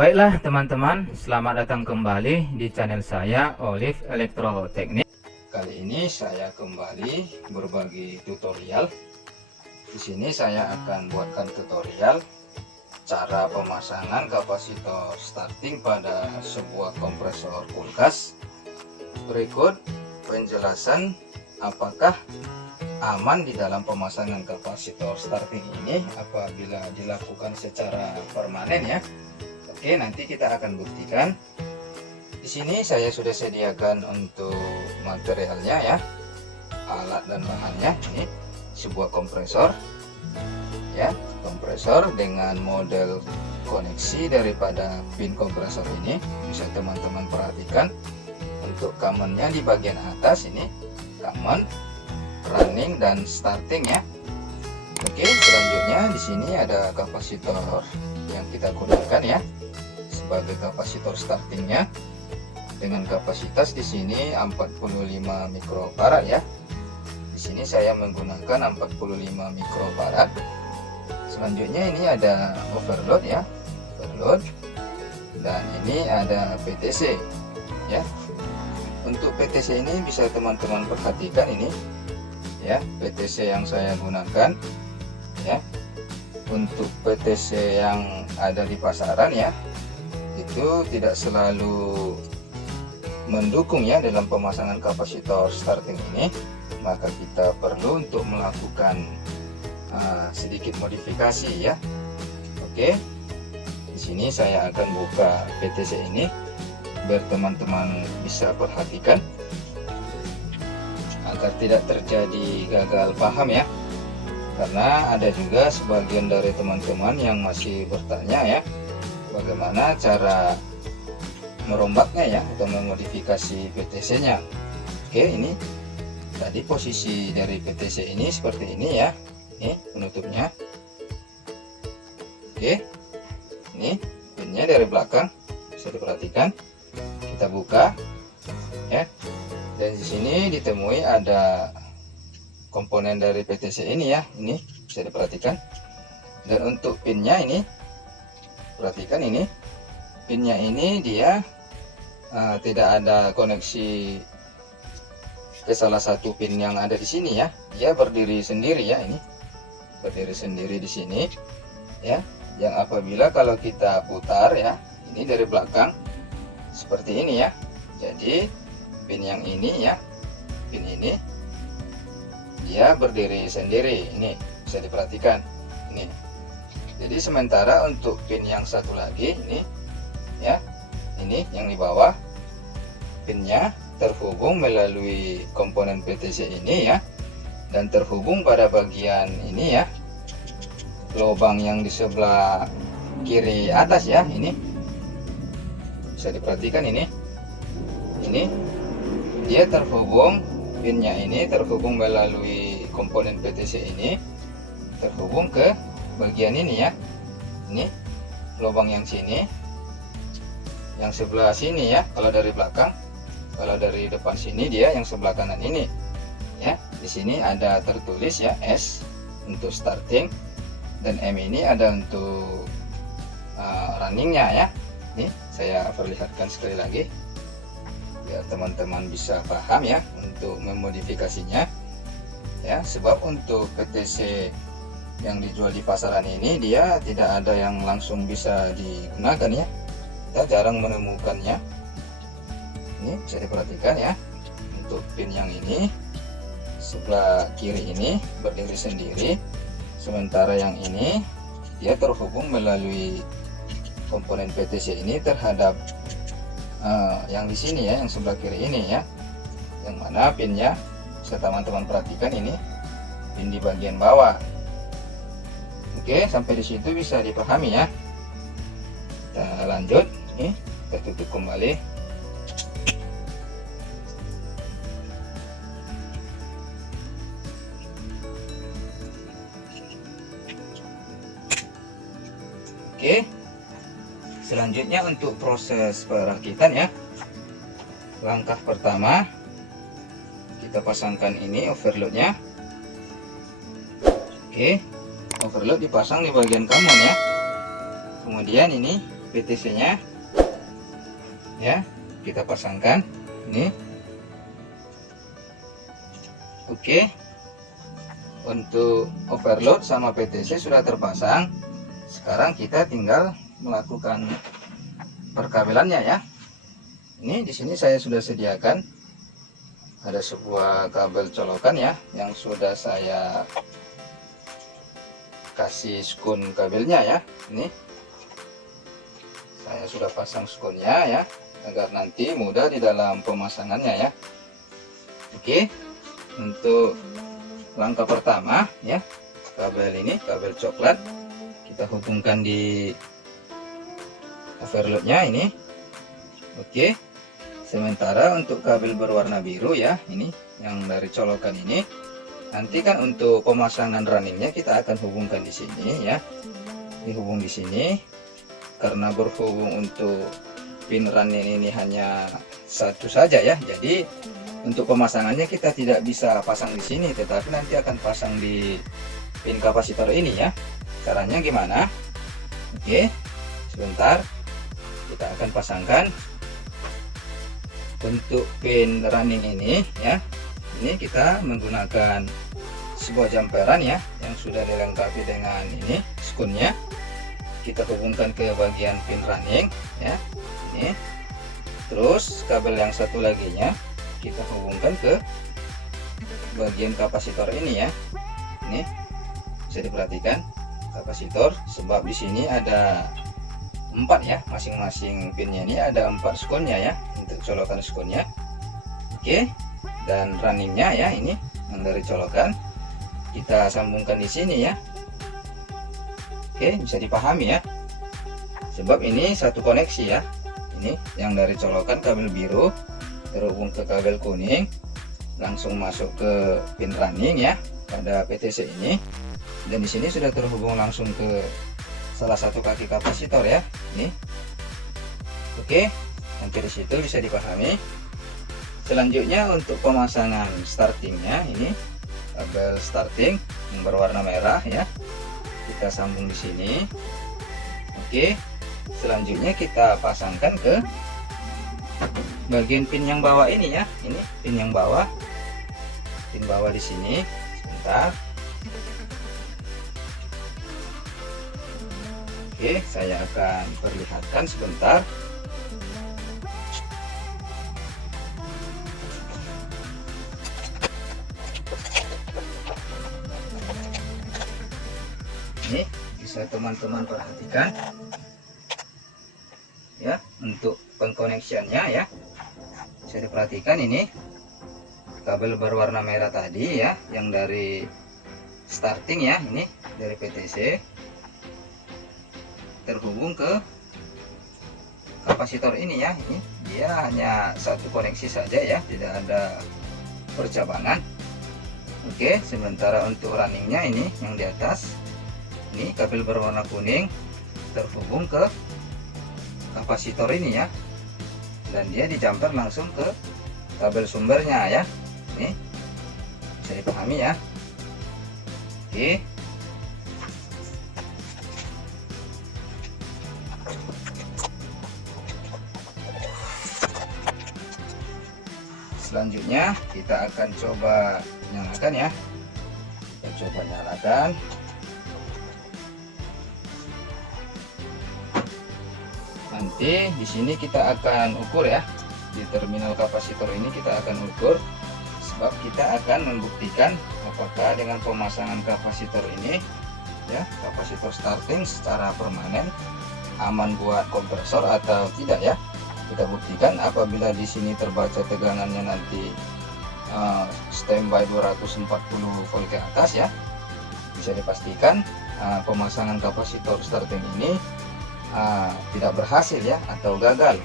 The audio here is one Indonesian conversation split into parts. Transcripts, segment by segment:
Baiklah teman-teman, selamat datang kembali di channel saya Olive Elektrotechnik. Kali ini saya kembali berbagi tutorial. Di sini saya akan buatkan tutorial cara pemasangan kapasitor starting pada sebuah kompresor kulkas. Berikut penjelasan apakah aman di dalam pemasangan kapasitor starting ini apabila dilakukan secara permanen ya. Oke, nanti kita akan buktikan. Di sini saya sudah sediakan untuk materialnya ya, alat dan bahannya. Ini sebuah kompresor ya, kompresor dengan model koneksi daripada pin kompresor ini. Bisa teman-teman perhatikan untuk kamennya di bagian atas ini, kamen running dan starting ya. Oke, selanjutnya di sini ada kapasitor yang kita gunakan ya sebagai kapasitor startingnya dengan kapasitas di sini 45 mikrofarad ya. Di sini saya menggunakan 45 mikrofarad. Selanjutnya ini ada overload ya, overload, dan ini ada PTC ya. Untuk PTC ini bisa teman-teman perhatikan ini ya, PTC yang saya gunakan ya. Untuk PTC yang ada di pasaran ya, itu tidak selalu mendukung ya dalam pemasangan kapasitor starting ini, maka kita perlu untuk melakukan sedikit modifikasi ya. Oke, di sini saya akan buka PTC ini biar teman-teman bisa perhatikan agar tidak terjadi gagal paham ya, karena ada juga sebagian dari teman-teman yang masih bertanya ya bagaimana cara merombaknya ya atau memodifikasi PTC nya. Oke, ini tadi posisi dari PTC ini seperti ini ya, ini penutupnya. Oke, ini pinnya dari belakang bisa diperhatikan, kita buka ya, dan di sini ditemui ada komponen dari PTC ini ya, ini bisa diperhatikan. Dan untuk pinnya ini, perhatikan ini pinnya ini dia tidak ada koneksi ke salah satu pin yang ada di sini ya, dia berdiri sendiri ya, ini berdiri sendiri di sini ya, yang apabila kalau kita putar ya, ini dari belakang seperti ini ya. Jadi pin yang ini ya, pin ini dia berdiri sendiri, ini bisa diperhatikan ini. Jadi sementara untuk pin yang satu lagi ini ya, ini yang di bawah, pinnya terhubung melalui komponen PTC ini ya, dan terhubung pada bagian ini ya, lubang yang di sebelah kiri atas ya, ini bisa diperhatikan ini dia terhubung, pinnya ini terhubung melalui komponen PTC ini, terhubung ke bagian ini ya, ini lubang yang sini, yang sebelah sini ya kalau dari belakang. Kalau dari depan sini dia yang sebelah kanan ini ya. Di sini ada tertulis ya S untuk starting, dan M ini ada untuk runningnya ya. Ini saya perlihatkan sekali lagi biar teman-teman bisa paham ya untuk memodifikasinya ya. Sebab untuk PTC yang dijual di pasaran ini dia tidak ada yang langsung bisa digunakan ya, kita jarang menemukannya. Ini bisa diperhatikan ya, untuk pin yang ini sebelah kiri ini berdiri sendiri, sementara yang ini dia terhubung melalui komponen PTC ini terhadap yang di sini ya, yang sebelah kiri ini ya, yang mana pinnya bisa teman-teman perhatikan ini pin di bagian bawah. Oke, sampai di situ bisa dipahami ya. Kita lanjut, nih kita tutup kembali. Oke, selanjutnya untuk proses perakitan ya. Langkah pertama kita pasangkan ini overloadnya. Oke, overload dipasang di bagian kanan ya. Kemudian ini PTC-nya ya, kita pasangkan ini. Oke, untuk overload sama PTC sudah terpasang. Sekarang kita tinggal melakukan perkabelannya ya. Ini di sini saya sudah sediakan ada sebuah kabel colokan ya, yang sudah saya kasih skun kabelnya ya. Ini saya sudah pasang skunnya ya, agar nanti mudah di dalam pemasangannya ya. Oke, untuk langkah pertama ya, kabel ini, kabel coklat, kita hubungkan di overloadnya ini. Oke, sementara untuk kabel berwarna biru ya, ini yang dari colokan ini, nanti kan untuk pemasangan runningnya kita akan hubungkan di sini ya, dihubung di sini. Karena berhubung untuk pin running ini hanya satu saja ya, jadi untuk pemasangannya kita tidak bisa pasang di sini, tetapi nanti akan pasang di pin kapasitor ini ya. Caranya gimana? Oke, sebentar, kita akan pasangkan untuk pin running ini ya. Ini kita menggunakan sebuah jumperan ya, yang sudah dilengkapi dengan ini skunnya. Kita hubungkan ke bagian pin running ya, ini. Terus kabel yang satu lagi nya kita hubungkan ke bagian kapasitor ini ya. Ini bisa diperhatikan kapasitor, sebab di sini ada 4 ya, masing-masing pinnya ini ada 4 skunnya ya, untuk colokan skunnya. Oke, dan runningnya ya, ini yang dari colokan kita sambungkan di sini ya. Oke, bisa dipahami ya, sebab ini satu koneksi ya. Ini yang dari colokan kabel biru terhubung ke kabel kuning, langsung masuk ke pin running ya pada PTC ini, dan di sini sudah terhubung langsung ke salah satu kaki kapasitor ya. Ini oke, sampai di situ bisa dipahami. Selanjutnya untuk pemasangan startingnya, ini kabel starting yang berwarna merah ya, kita sambung di sini. Oke, selanjutnya kita pasangkan ke bagian pin yang bawah ini ya. Ini pin yang bawah, pin bawah di sini. Sebentar. Oke, saya akan perlihatkan sebentar. Ini bisa teman-teman perhatikan ya, untuk pengkoneksiannya ya. Bisa diperhatikan ini kabel berwarna merah tadi ya, yang dari starting ya, ini dari PTC terhubung ke kapasitor ini ya. Ini dia hanya satu koneksi saja ya, tidak ada percabangan. Oke, sementara untuk runningnya ini yang di atas, ini kabel berwarna kuning terhubung ke kapasitor ini ya, dan dia dijumper langsung ke kabel sumbernya ya. Ini bisa dipahami ya. Oke, selanjutnya kita akan coba nyalakan ya. Kita coba nyalakan. Nanti di sini kita akan ukur ya, di terminal kapasitor ini kita akan ukur, sebab kita akan membuktikan apakah dengan pemasangan kapasitor ini ya, kapasitor starting secara permanen aman buat kompresor atau tidak ya. Kita buktikan apabila di sini terbaca tegangannya nanti standby 240 volt ke atas ya, bisa dipastikan pemasangan kapasitor starting ini tidak berhasil ya, atau gagal,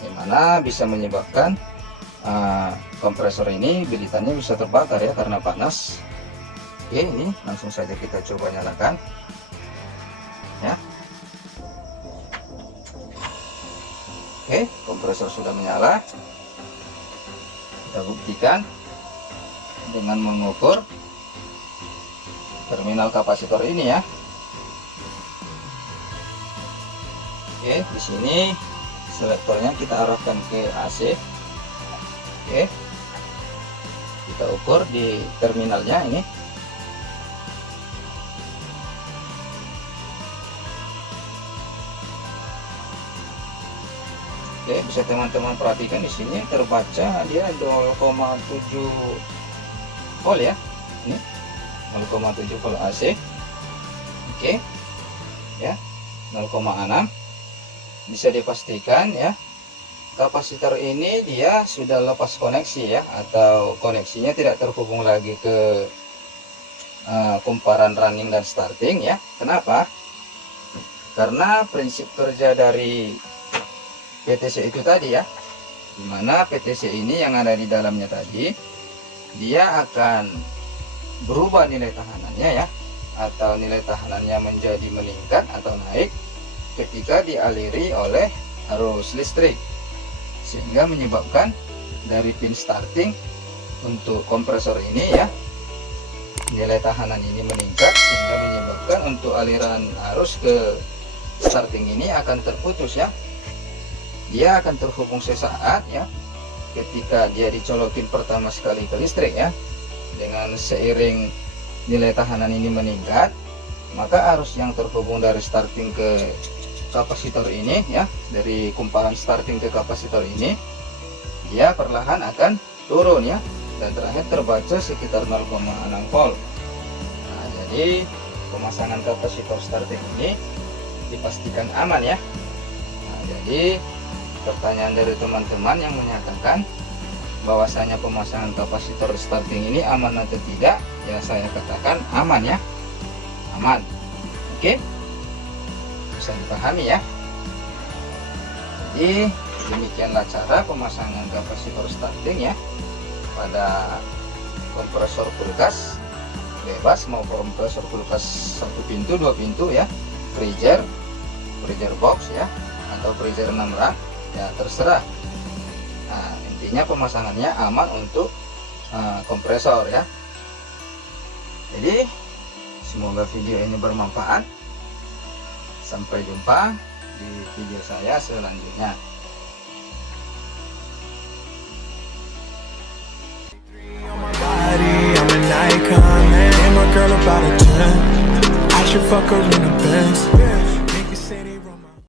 dimana bisa menyebabkan kompresor ini bilitannya bisa terbakar ya, karena panas. Oke, ini langsung saja kita coba nyalakan ya. Oke, kompresor sudah menyala. Kita buktikan dengan mengukur terminal kapasitor ini ya. Oke, di sini selektornya kita arahkan ke AC. Oke, kita ukur di terminalnya ini. Oke, bisa teman-teman perhatikan di sini terbaca dia 0,7 volt ya. Ini 0,7 volt AC. Oke, ya, 0,6. Bisa dipastikan ya, kapasitor ini dia sudah lepas koneksi ya, atau koneksinya tidak terhubung lagi ke kumparan running dan starting ya. Kenapa? Karena prinsip kerja dari PTC itu tadi ya, dimana PTC ini yang ada di dalamnya tadi, dia akan berubah nilai tahanannya ya, atau nilai tahanannya menjadi meningkat atau naik ketika dialiri oleh arus listrik, sehingga menyebabkan dari pin starting untuk kompresor ini ya, nilai tahanan ini meningkat, sehingga menyebabkan untuk aliran arus ke starting ini akan terputus ya. Dia akan terhubung sesaat ya, ketika dia dicolokin pertama sekali ke listrik ya. Dengan seiring nilai tahanan ini meningkat, maka arus yang terhubung dari starting ke kapasitor ini ya, dari kumparan starting ke kapasitor ini, dia perlahan akan turun ya, dan terakhir terbaca sekitar 0,6 volt. Nah, jadi pemasangan kapasitor starting ini dipastikan aman ya. Nah, jadi pertanyaan dari teman-teman yang menyatakan bahwasanya pemasangan kapasitor starting ini aman atau tidak, ya saya katakan aman ya, aman. Oke, bisa dipahami ya. Jadi demikianlah cara pemasangan kapasitor starting ya pada kompresor kulkas bebas maupun kompresor kulkas 1 pintu 2 pintu ya, freezer box ya, atau freezer 6 rak ya, terserah. Nah, intinya pemasangannya aman untuk kompresor ya. Jadi semoga video ini bermanfaat. Sampai jumpa di video saya selanjutnya. I should fuck her in the Benz.